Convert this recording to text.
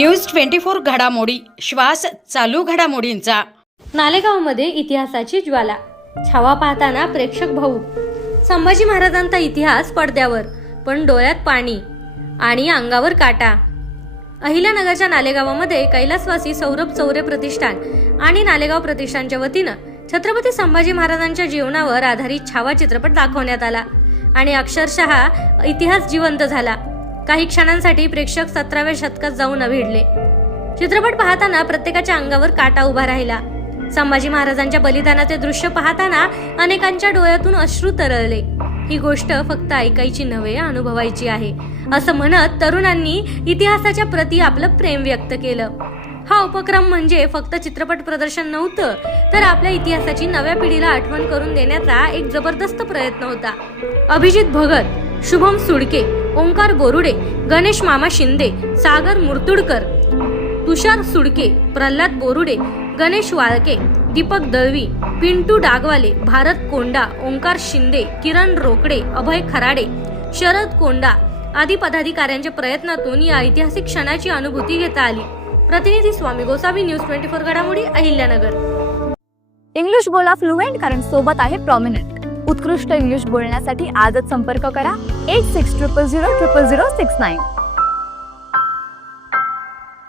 News 24 घडामोडी, श्वास चालू घडामोडींचा। नालेगावमध्ये इतिहासाची ज्वाला, छावा पाहताना प्रेक्षक भाऊक। संभाजी महाराजांचा इतिहास पडद्यावर, पण डोळ्यात पाणी आणि अंगावर काटा। अहिल्यानगरच्या नालेगावामध्ये कैलासवासी सौरभ चौरे प्रतिष्ठान आणि नालेगाव प्रतिष्ठानच्या वतीनं छत्रपती संभाजी महाराजांच्या जीवनावर आधारित छावा चित्रपट दाखवण्यात आला आणि अक्षरशः इतिहास जिवंत झाला। काही क्षणांसाठी प्रेक्षक 17व्या शतकात जाऊन भिडले। चित्रपट पाहताना प्रत्येकाच्या अंगावर काटा उभा राहिला। संभाजी महाराजांच्या बलिदानाचे दृश्य पाहताना अनेकांच्या डोळ्यातून अश्रू तरळले। ही गोष्ट फक्त ऐकायची नव्हे, अनुभवायची आहे, असं म्हणत तरुणांनी इतिहासाच्या प्रती आपलं प्रेम व्यक्त केलं। हा उपक्रम म्हणजे फक्त चित्रपट प्रदर्शन नव्हतं, तर आपल्या इतिहासाची नव्या पिढीला आठवण करून देण्याचा एक जबरदस्त प्रयत्न होता। अभिजित भगत, शुभम सुडके, ओंकार बोरुडे, गणेश मामा शिंदे, सागर मुर्तुडकर, तुषार सुडके, प्रल्हाद बोरुडे, गणेश वाळके, दीपक दळवी, पिंटू डागवाले, भारत कोंडा, ओंकार शिंदे, किरण रोकडे, अभय खराडे, शरद कोंडा आदी पदाधिकाऱ्यांच्या प्रयत्नातून या ऐतिहासिक क्षणाची अनुभूती घेता आली। प्रतिनिधी स्वामी गोसावी, न्यूज 24 घडामोडी, अहिल्यानगर। इंग्लिश बोला फ्लुएंट, कारण सोबत आहे प्रॉमिनंट। उत्कृष्ट इंग्लिश बोलण्यासाठी आजच संपर्क करा 8600000069।